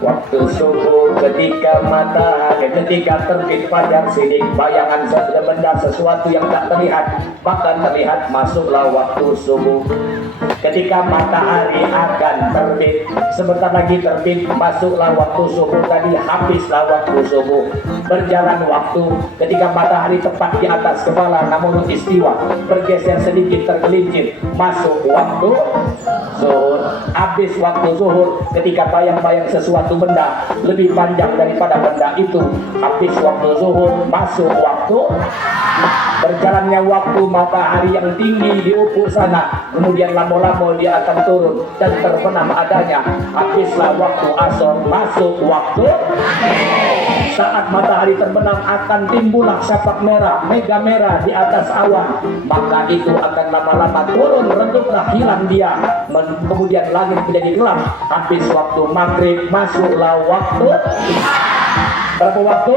Waktu subuh ketika terbit fajar sidik, bayangan benda sesuatu yang tak terlihat bahkan terlihat, masuklah waktu subuh. Ketika matahari akan terbit, sebentar lagi terbit, masuklah waktu subuh. Tadi habislah waktu subuh. Berjalan waktu ketika matahari tepat di atas kepala namun istiwa, bergeser sedikit tergelincir, masuk waktu zuhur. Habis waktu zuhur ketika bayang-bayang sesuatu benda lebih panjang daripada benda itu, habis waktu zuhur, masuk waktu. Berjalannya waktu, matahari yang tinggi di ufuk sana, kemudian lama-lama dia akan turun dan terbenam adanya, habislah waktu asar, masuk waktu. Saat matahari terbenam akan timbullah syapak merah, mega merah di atas awan, maka itu akan lama-lama turun, reduplah, hilang dia, kemudian langit menjadi gelap, habis waktu maghrib, masuklah waktu. Berapa waktu?